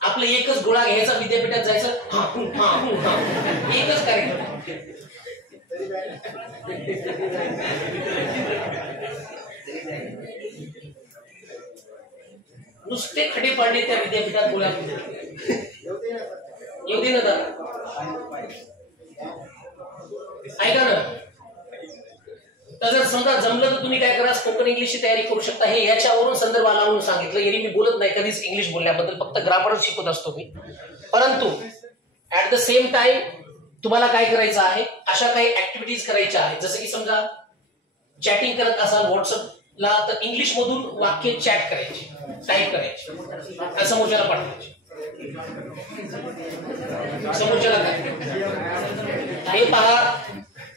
आपलं एकच गोळा घ्यायचा, विद्यापीठात जायचं, एकच कार्यक्रम. नुसते खडे पाडले त्या विद्यापीठात गोळा येऊ दे ना. ऐका ना, तर जर समजा जमलं तर तुम्ही काय करा, स्पोकन इंग्लिशची तयारी करू शकता. हे याच्यावरून संदर्भ आला म्हणून सांगितलं. यांनी मी बोलत नाही कधीच इंग्लिश बोलण्याबद्दल, फक्त ग्रामरच शिकवत असतो मी. परंतु ऍट द सेम टाइम तुम्हाला काय करायचं आहे, अशा काही ऍक्टिव्हिटीज करायच्या आहेत. जसं की समजा चॅटिंग करत असाल व्हॉट्सअपला, तर इंग्लिश मधून वाक्य चॅट करायचे, टाईप करायचे, समोरच्याला पाठवायचे. समोरच्याला काय हे पहा,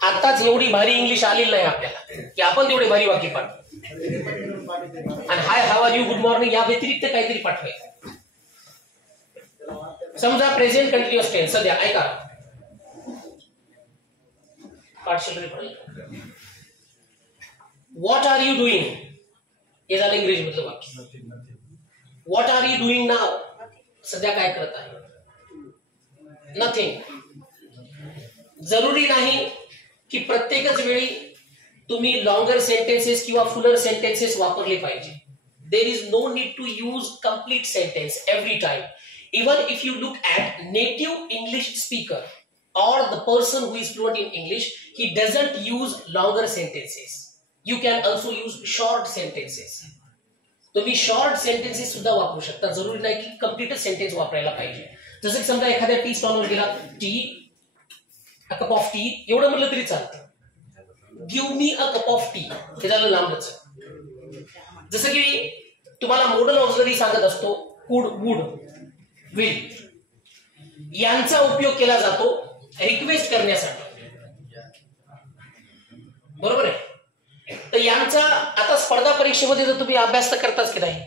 आताच एवढी भारी इंग्लिश आलेली नाही आपल्याला की आपण तेवढे भारी वाक्य पाठवू. आणि hi how are you, good morning या व्यतिरिक्त काहीतरी पाठवायचं. समजा प्रेझेंट कंटिन्युअस टेन्स, सध्या ऐका, व्हॉट आर यू डुईंग, हे झालं इंग्रजी मधलं वाक्य. व्हॉट आर यू डुईंग नाव, सध्या काय करत आहे? नथिंग. जरुरी नाही की प्रत्येकच वेळी तुम्ही लॉंगर सेंटेन्सेस किंवा फुलर सेंटेन्सेस वापरले पाहिजे. There is no need to use complete sentence every time. Even if you look at native English speaker or the person who is fluent in English, he doesn't use longer sentences. You can also use short sentences. तुम्ही short sentences सुद्धा वापरू शकता. जरुरी नाही की complete sentence वापरायला पाहिजे. जसं की समजा एखाद्या टी स्टॉलवर गेला, T, a cup of T एवढं म्हटलं तरी चालतं. Give me a cup of T, हे झालं लांबच. जसं की तुम्हाला मॉडल ऑक्झिलरी सांगत असतो, कुड, वुड, विल, यांचा उपयोग केला जातो रिक्वेस्ट करण्यासाठी. बरोबर आहे. तर यांचा आता स्पर्धा परीक्षेमध्ये जर तुम्ही अभ्यास तर करताच की नाही,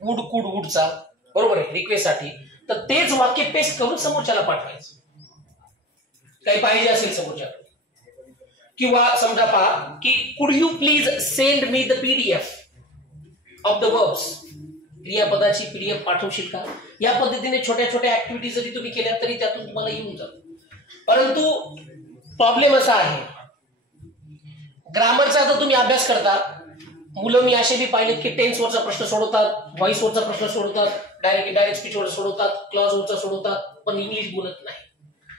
वूड कुड वूडचा, बरोबर आहे, रिक्वेस्टसाठी, तर तेच वाक्य पेस्ट करून समोरच्याला पाठवायचं, काही पाहिजे असेल समोरच्या. किंवा समजा पहा की could you please send me the PDF of the verbs, क्रियापदाची पीडीएफ पाठवशील का. या पद्धतीने छोट्या छोट्या ऍक्टिव्हिटी जरी तुम्ही केल्या तरी त्यातून तुम्हाला येऊन जातं. परंतु प्रॉब्लेम असा आहे, ग्रामरचा आता तुम्ही अभ्यास करता, मुलं मी असे बी पाहिलेत की टेन्स वरचा प्रश्न सोडवतात, व्हॉइस वरचा प्रश्न सोडवतात, डायरेक्ट स्पीच वर सोडवतात, क्लॉज वरचा सोडवतात, पण इंग्लिश बोलत नाही.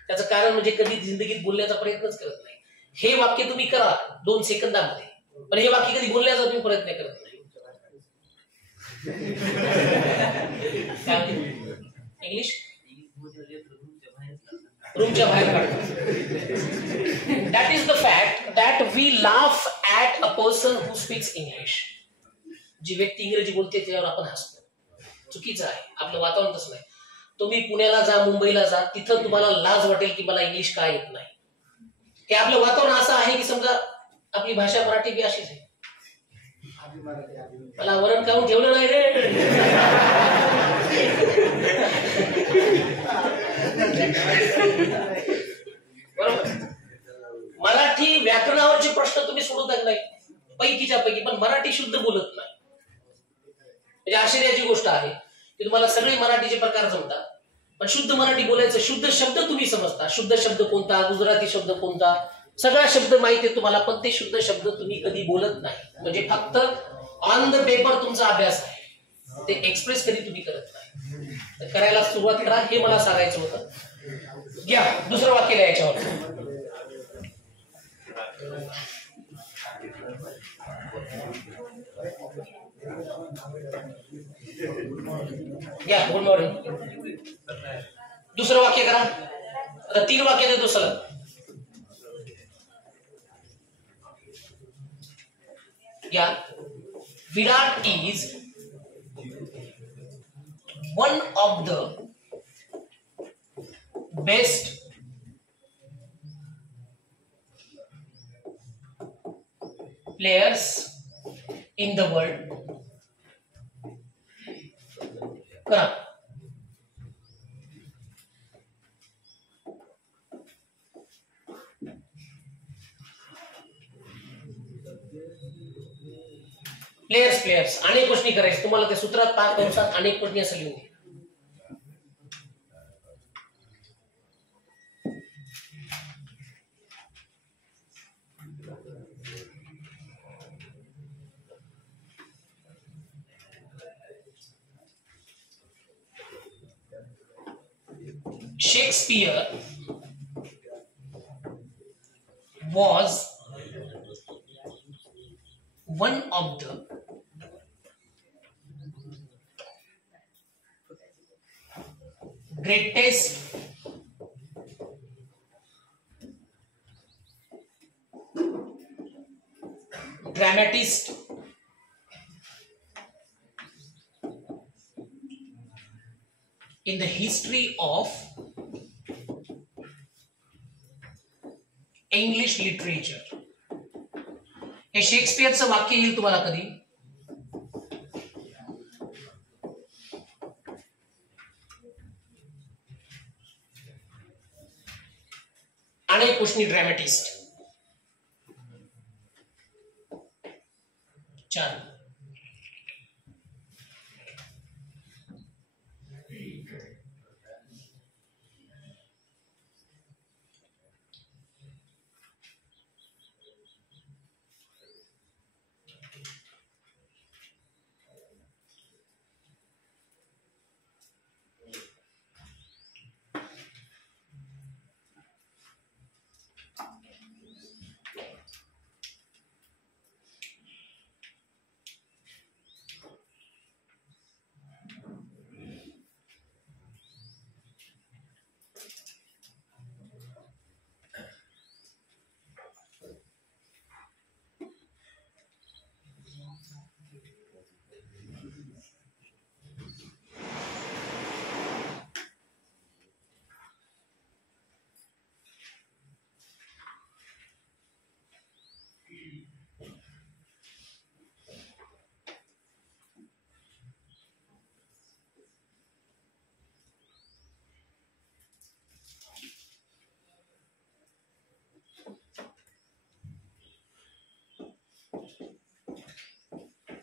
त्याचं कारण म्हणजे कधी जिंदगीत बोलण्याचा प्रयत्नच करत नाही. हे वाक्य तुम्ही करा 2 सेकंदामध्ये, पण हे वाक्य कधी बोलण्याचा तुम्ही प्रयत्न करत नाही. इंग्लिश रूमच्या बाहेर काढतो. That is the fact that we laugh at a person who speaks English. जी व्यक्ती इंग्रजी बोलते त्यावर आपण हसतो. चुकीचं आहे, आपलं वातावरण तसं नाही. तुम्ही पुण्याला जा, मुंबईला जा, तिथं तुम्हाला लाज वाटेल की मला इंग्लिश काय येत नाही. हे आपलं वातावरण असं आहे की समजा आपली भाषा मराठी बी अशीच आहे. मला वरण काढून ठेवलं नाही रे. बरोबर. मराठी व्याकरणावरचे प्रश्न तुम्ही सोडवता नाही पैकीच्या पैकी, पण मराठी शुद्ध बोलत नाही. म्हणजे आश्चर्याची गोष्ट आहे की तुम्हाला सगळे मराठीचे प्रकार जमतात, पण शुद्ध मराठी बोलायचं, शुद्ध शब्द तुम्ही समजता, शुद्ध शब्द कोणता, गुजराती शब्द कोणता, सगळा शब्द माहिती आहे तुम्हाला, पण ते शुद्ध शब्द तुम्ही कधी बोलत नाही. म्हणजे फक्त ऑन द पेपर तुमचा अभ्यास आहे, ते एक्सप्रेस कधी तुम्ही करत नाही. तर करायला सुरुवात करा, हे मला सांगायचं होतं. घ्या दुसरं वाक्य द्या याच्यावर. घ्या गुड मॉर्निंग. दुसरं वाक्य करा. आता 3 वाक्य देतो सलग. घ्या. Virat is one of the best players in the world. करा. प्लेयर्स अनेक गोष्टी करायचं तुम्हाला. ते सूत्रात 5 कंसात अनेक गोष्टी असं लिहून. Shakespeare was one of the greatest dramatists in the history of English literature. हे शेक्सपियरचं वाक्य येईल तुम्हाला कधी. अनेक गोष्टी ड्रॅमॅटिस्ट 4.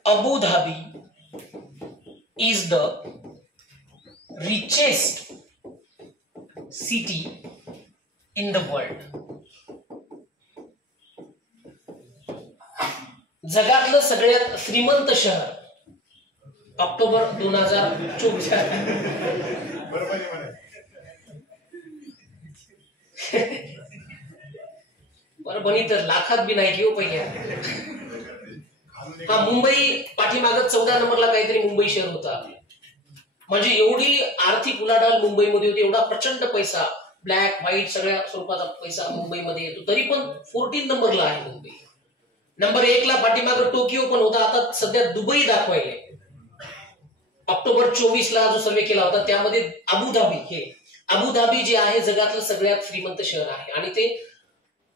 Abu Dhabi is the richest city in the world. जगातलं सगळ्यात श्रीमंत शहर ऑक्टोबर 2024. बरं बनी तर लाखात बी नाही घेऊ पहिल्या. हा मुंबई पाठीमागं 14 नंबरला काहीतरी मुंबई शहर होता. म्हणजे एवढी आर्थिक उलाढाल मुंबईमध्ये होती, एवढा प्रचंड पैसा, ब्लॅक व्हाईट सगळ्या स्वरूपाचा पैसा मुंबईमध्ये येतो, तरी पण 14 नंबरला आहे मुंबई. नंबर 1 ला पाठीमागं टोकियो पण होता, आता सध्या दुबई दाखवायले. ऑक्टोबर 24 ला जो सर्वे केला होता त्यामध्ये अबुधाबी जे आहे जगातलं सगळ्यात श्रीमंत शहर आहे. आणि ते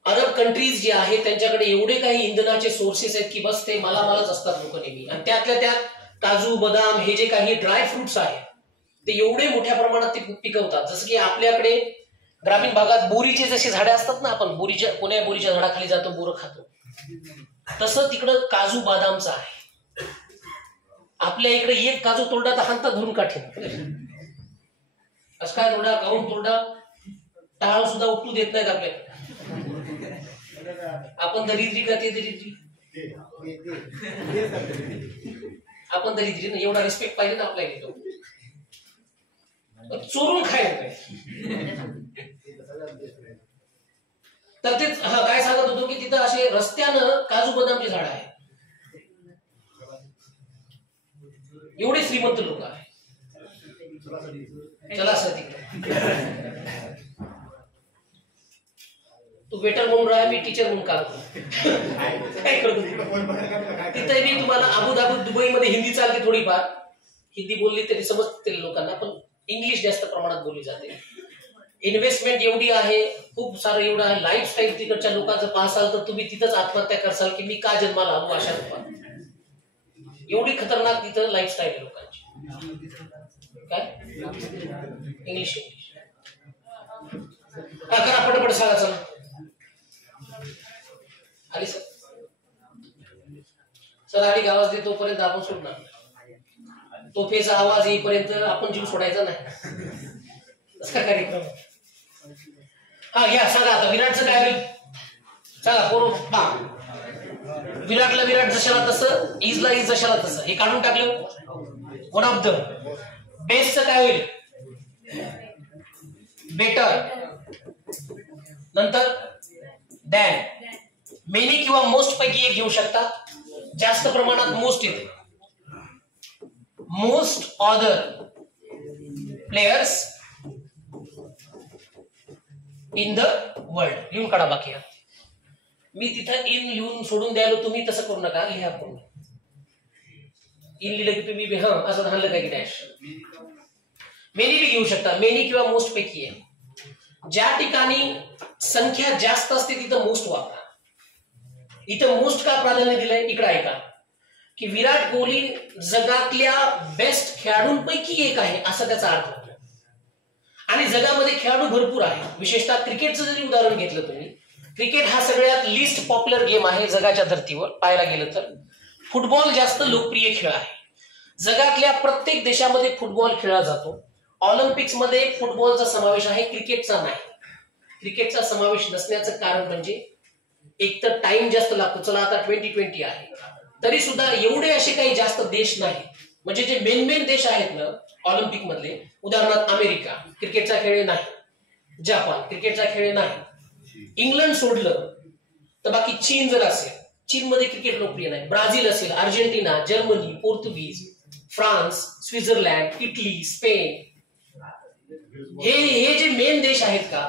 अरब कंट्रीज जे आहे त्यांच्याकडे एवढे काही इंधनाचे सोर्सेस आहेत की बस ते मालामालच असतात लोक नेहमी. आणि त्यातल्या त्यात काजू बदाम हे जे काही ड्राय फ्रुट्स आहेत ते एवढे मोठ्या प्रमाणात ते पिकवतात. जसं की आपल्याकडे ग्रामीण भागात बोरीचे जसे झाडे असतात ना, आपण कोण्या बोरीच्या झाडाखाली जातो बोरं खातो, तसं तिकडं काजू बदामचं आहे. आपल्या इकडे एक काजू तोडा तर हातात धरून काठीन, असं काय तोडा काऊन तोडा टाळ सुद्धा उपटू देत नाहीत आपल्याकडे. आपण दरिद्री का ते दरिद्री, आपण दरिद्री ना, एवढा रिस्पेक्ट पाहिजे ना आपल्याला. चोरून खायला तर तेच काय सांगत होतो की तिथं असे रस्त्यानं काजू बदामची झाड आहे. एवढे श्रीमंत लोक आहे. चला सर तू वेटर म्हणून राहा, मी टीचर म्हणून काम काय करतो. तिथे मी तुम्हाला अबुधाबी दुबईमध्ये हिंदी चालते, थोडीफार हिंदी बोलली तरी समजते लोकांना, पण इंग्लिश जास्त प्रमाणात बोलली जाते. इन्व्हेस्टमेंट एवढी आहे, खूप सारं एवढं आहे. लाईफस्टाईल तिकडच्या लोकांचं पाहसाल तर तुम्ही तिथंच आत्महत्या करसाल की मी का जन्माला आलो अशा रूपात. एवढी खतरनाक तिथं लाईफस्टाईल आहे लोकांची. काय इंग्लिश का करा पटपट सांगा. चला आली सर आली आवाज दे, तोपर्यंत आपण सोडणार. तोफेचा आवाज येईपर्यंत आपण जीव सोडायचा नाही. कार्यक्रम हा घ्या सांगा आता विराटचं काय होईल. चला पोरं विराटला विराट जशाला तसं, इजला इज जशाला तसं, हे काढून टाकलं. वन ऑफ द बेस्टचं काय होईल, बेटर, नंतर दॅन, मेनी किंवा मोस्ट पैकी एक घेऊ शकता. जास्त प्रमाणात मोस्ट येते. Most other players in the world लिहून काढा. बाकी मी तिथं इन लिहून सोडून द्यायला, तुम्ही तसं करू नका. लिहा पूर्ण. इन लिहिलं की तुम्ही असं धानलं काय की डॅश. मेनी बी घेऊ शकता, मेनी किंवा मोस्ट पैकी आहे. ज्या ठिकाणी संख्या जास्त असते तिथं मोस्ट वापरा. इथं मोस्ट का प्राधान्य दिलंय इकडे ऐका की विराट कोहली जगातल्या बेस्ट खेळाडूंपैकी एक आहे असा त्याचा अर्थ होतो. आणि जगामध्ये खेळाडू भरपूर आहे. विशेषतः क्रिकेटचं जरी उदाहरण घेतलं तुम्ही, क्रिकेट हा सगळ्यात लिस्ट पॉप्युलर गेम आहे जगाच्या धर्तीवर पाहायला गेलं तर. फुटबॉल जास्त लोकप्रिय खेळ आहे. जगातल्या प्रत्येक देशामध्ये फुटबॉल खेळला जातो. ऑलिम्पिक्स मध्ये फुटबॉलचा समावेश आहे, क्रिकेटचा नाही. क्रिकेटचा समावेश नसण्याचं कारण म्हणजे एक तर टाइम जास्त लागतो. चला आता 2020 आहे तरी सुद्धा एवढे असे काही जास्त देश नाही. म्हणजे जे मेन देश आहेत ना ऑलिम्पिक मधले, उदाहरणार्थ अमेरिका क्रिकेटचा खेळ नाही, जपान क्रिकेटचा खेळ नाही, इंग्लंड सोडलं तर बाकी चीन जर असेल, चीनमध्ये क्रिकेट लोकप्रिय नाही. ब्राझील असेल, अर्जेंटिना, जर्मनी, पोर्तुगीज, फ्रान्स, स्वित्झर्लंड, इटली, स्पेन, हे जे मेन देश आहेत का,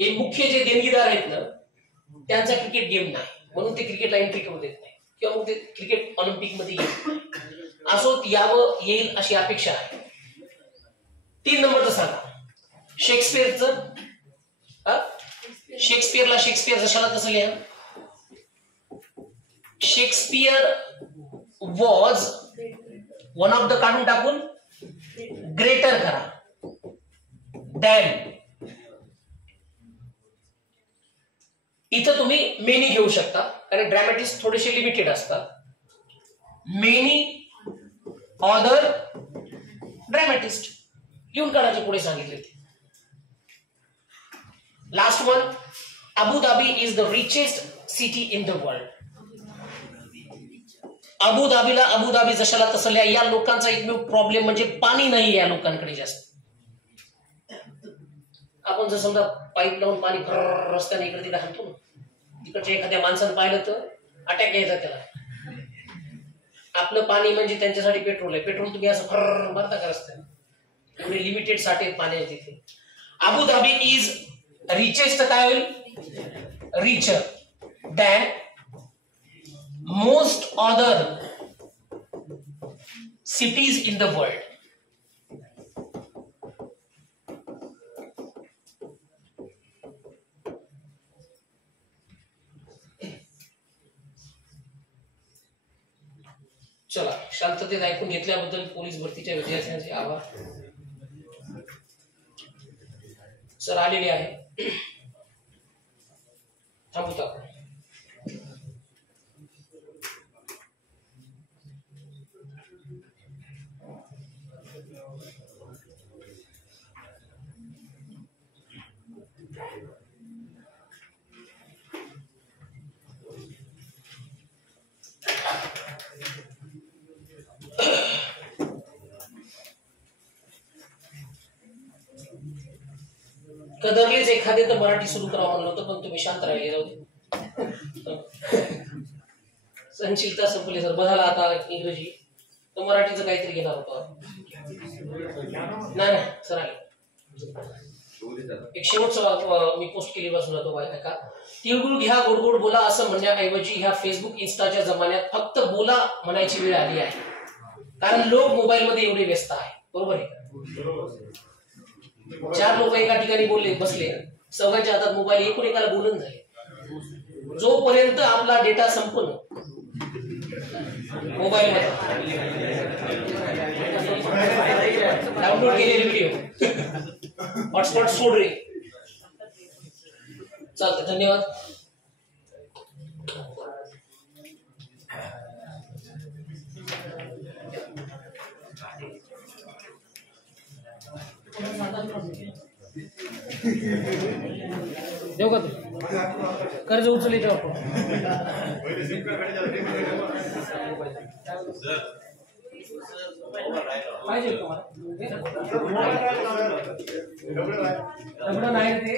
हे मुख्य जे देणगीदार आहेत ना, त्यांचा क्रिकेट गेम नाही, म्हणून ते क्रिकेटला एंट्री करू देत नाही किंवा मग ते क्रिकेट ऑलिम्पिक मध्ये येईल. असो यावं येईल अशी अपेक्षा आहे. 3 नंबरचं सांगा शेक्सपियरचं. शेक्सपियर जशाला तसं लिहा. Shakespeare was one of the काढून टाकून ग्रेटर करा दॅन. इथं तुम्ही मेनी घेऊ शकता कारण ड्रॅमॅटिक्स थोडेसे लिमिटेड असतात. मेनी ऑदर ड्रामॅटिस्ट लिहून काढायचे पुढे सांगितले ते. Last one, Abu Dhabi is the richest city in the world. Abu धाबीला अबू धाबी जशाला तसं लिहा. या लोकांचा एकमेव प्रॉब्लेम म्हणजे पाणी नाही या लोकांकडे जास्त. आपण जर समजा पाईप लावून पाणी रस्त्याने इकडे तिकडे हाणतो ना, तिकडच्या एखाद्या माणसानं पाहिलं तर अटॅक यायचा त्याला. आपलं पाणी म्हणजे त्यांच्यासाठी पेट्रोल आहे. पेट्रोल तुम्ही असं फर भरता का रस्त्याने? एवढे लिमिटेड साठे पाणी आहे तिथे. अबू धाबी इज रिचेस्ट काय होईल? Richer than most other cities in the world. चला, शांततेत ऐकून घेतल्याबद्दल पोलीस भरतीच्या विद्यार्थ्यांचे आभार. सर आलेले आहे. थांबूत आपण. कदरलेच एखादे तर मराठी सुरू करावं म्हणलं होतं, पण तुम्ही शांत राहिले. जाऊ दे. सहनशीलता संपली सर. बघायला आता इंग्रजी तर मराठीचं काहीतरी घेणार होतो. नाही सर आले. एक शेवटचा मी पोस्ट केली बसून तो बाय का, तिळगुळ घ्या गोड गोड बोला असं म्हणण्याऐवजी ह्या फेसबुक इन्स्टाच्या जमान्यात फक्त बोला म्हणायची वेळ आली आहे. कारण लोक मोबाईल मध्ये एवढे व्यस्त आहे. बरोबर आहे. 4 लोक एका ठिकाणी बोलले बसले, सगळ्यांच्या हातात मोबाईल, एकूण एकाला बोलून झाले. जोपर्यंत आपला डेटा संपन मोबाईल मध्ये डाउनलोड केलेले व्हिडिओ हॉटस्पॉट सोड रे. चालतं. धन्यवाद. देऊ का तू कर्ज उचल याच्यावर पाहिजे तुम्हाला नाही ते